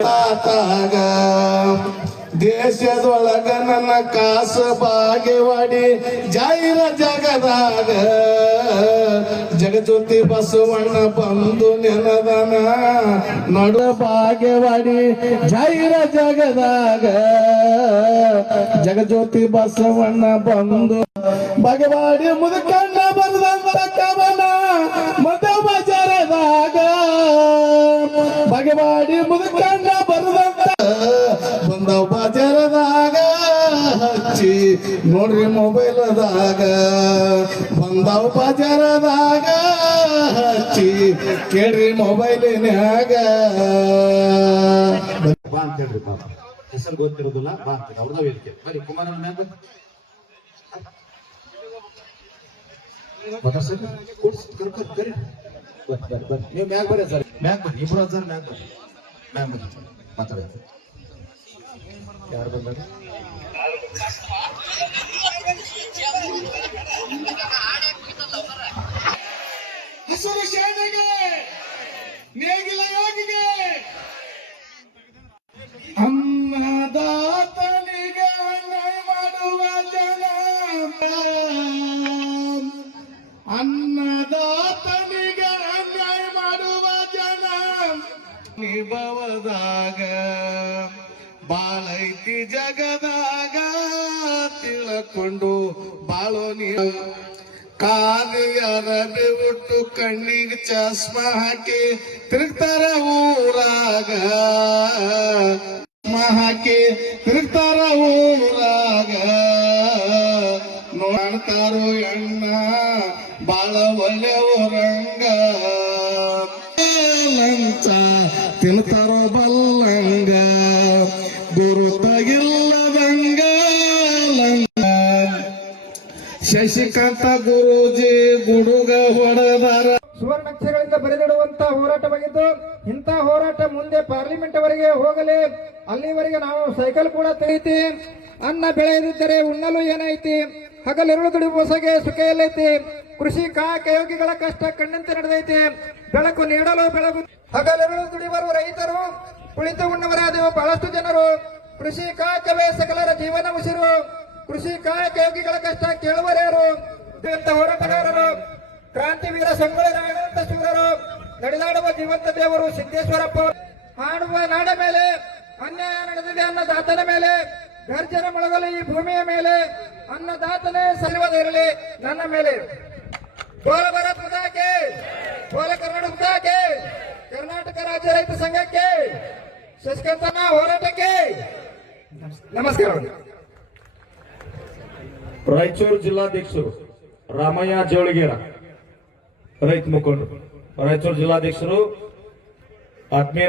ತಾತಾಗ ದೇಶದೊಳಗ ನನ್ನ ಕಾಸ ಬಾಗೇವಾಡಿ ಜಾಯಿರ ಜಗದಾಗ ಜಗಜ್ಯೋತಿ ಬಸವಣ್ಣ ಬಂದು ನೆನದನ ನಡು ಬಾಗೇವಾಡಿ ಜಾಯಿರ ಜಗದಾಗ ಜಗಜ್ಯೋತಿ ಬಸವಣ್ಣ ಬಂದು ಬಾಗೇವಾಡಿ ಮುದುಕಣ್ಣ ಬಂದಂತ ಕವನ ಮದ ಬಜಾರದಾಗ ಬಾಗೇವಾಡಿ ಮುದುಕಣ್ಣ ಬರದಂತ ಬಂದವ ಬಜಾರದಾಗ ಹಚ್ಚಿ ನೋಡ್ರಿ ಮೊಬೈಲದಾಗ ಬಂದವ ಬಜಾರದಾಗ ಹಚ್ಚಿ ಕೇಳ್ರಿ ಮೊಬೈಲಿನ್ಯಾಗ ಬಾ ಅಂತ ಹೇಳ್ರಿ ಪಾಪ ಹೆಸರು ಗೊತ್ತಿರೋದಿಲ್ಲ ಬಾ ಅಂತ ಅವ್ರನ್ನ ವೇದಿಕೆ ಬರೀ ಕುಮಾರನ ಮ್ಯಾಗ ಕರಿ ನೀವು ಮ್ಯಾಗ ಬರ್ರಿ ಸರ್ ಮ್ಯಾಗ ಬರ್ರಿ ಇಬ್ರು ಸರ್ ಮ್ಯಾಗ ಬರ್ರಿ ಮ್ಯಾಗ ಬರ್ರಿ ಮಾತಾಡ ಯಾರು ಬಂದಾಗ ಹಸಿರು ಸೇನೆಗೆ ನೇಗಿಲ ಯೋಗಿಗೆ ಅನ್ನದಾತನಿಗೆ ಅನ್ಯಾಯ ಮಾಡುವ ಜನ ಅನ್ನದಾತನಿಗೆ ಅನ್ಯಾಯ ಮಾಡುವ ಜನ ನಿಭವದಾಗ ಬಾಳೈತಿ ಜಗದಾಗ ತಿಳ್ಕೊಂಡು ಬಾಳೋ ನೀವು ಕಾಲಿಯರ ಬಿಟ್ಟು ಕಣ್ಣಿಗೆ ಚಸ್ಮಾ ಹಾಕಿ ತಿರುಗ್ತಾರ ಊರಾಗ ಹಾಕಿ ತಿರುಗ್ತಾರ ಊರಾಗ ನೋಡ್ತಾರೋ ಎಣ್ಣ ಬಾಳ ಒಳ್ಳೆಯವರಂಗ ಲಂಚ ತಿನ್ತಾರೋ ಬಲ್ಲಂಗ ಗುರುತಾಗಿಲ್ಲದಂಗ ಶಶಿಕಾಂತ ಗುರೂಜಿ ಗುಡುಗ ಹೊಡೆದಾರ ಸುವರ್ಣಾಕ್ಷರಗಳಿಂದ ಬರೆದಿಡುವಂತ ಹೋರಾಟವಾಗಿದ್ದು ಇಂಥ ಹೋರಾಟ ಮುಂದೆ ಪಾರ್ಲಿಮೆಂಟ್ ವರೆಗೆ ಹೋಗಲಿ. ಅಲ್ಲಿವರೆಗೆ ನಾವು ಸೈಕಲ್ ಕೂಡ ತೆಗಿತಿ. ಅನ್ನ ಬೆಳೆಯದಿದ್ದರೆ ಉಣ್ಣಲು ಏನೈತಿ, ಹಗಲಿರುಳು ದುಡಿಯುವ ಹೊಸಗೆ ಸುಖ ಎಲ್ಲೈತಿ. ಕೃಷಿ ಕಾಯಕಯೋಗಿಗಳ ಕಷ್ಟ ಕಣ್ಣಂತೆ ನಡೆದೈತಿ. ಬೆಳಕು ನೀಡಲು ಬೆಳಗು ಹಗಲಿರುಳು ದುಡಿಯುವರು ರೈತರು, ಕುಳಿತು ಉಣ್ಣವರಾದೆವು ಬಹಳಷ್ಟು ಜನರು. ಕೃಷಿ ಕಾಯಕವೇ ಸಕಲರ ಜೀವನ ಉಸಿರು. ಕೃಷಿ ಕಾಯಕಯೋಗಿಗಳ ಕಷ್ಟ ಕೇಳುವರೇರು. ಹೋರಾಟಗಾರರು, ಕ್ರಾಂತಿವೀರ ಸಂಗೊಳ್ಳಿ ಶೂರರು, ನಡೆದಾಡುವ ಜೀವಂತ ದೇವರು ಸಿದ್ದೇಶ್ವರಪ್ಪ. ಹಾಡುವ ನಾಡ ಮೇಲೆ ಅನ್ಯಾಯ ನಡೆದಿದೆ ಅನ್ನದಾತನ ಮೇಲೆ ಗರ್ಜನ ಮೊಳಗಲು ಈ ಭೂಮಿಯ ಮೇಲೆ. ಅನ್ನದಾತನೇ ಸಲ್ಲುವುದಿರಲಿ ನನ್ನ ಮೇಲೆ. ಬೋಲ ಭಾರತ್ ಮಾತಾಕ್ಕೆ, ಬೋಲ ಕರ್ನಾಟಕ ಮಾತಾಕ್ಕೆ, ಕರ್ನಾಟಕ ರಾಜ್ಯ ರೈತ ಸಂಘಕ್ಕೆ, ಶಶಿಕಾಂತನ ಹೋರಾಟಕ್ಕೆ ನಮಸ್ಕಾರ. ರಾಯಚೂರು ಜಿಲ್ಲಾಧ್ಯಕ್ಷರು ರಾಮಯ್ಯ ಜೋಳಗೇರ ರೈತ ಮುಖಂಡರು, ರಾಯಚೂರು ಜಿಲ್ಲಾಧ್ಯಕ್ಷರು ಆತ್ಮೀಯ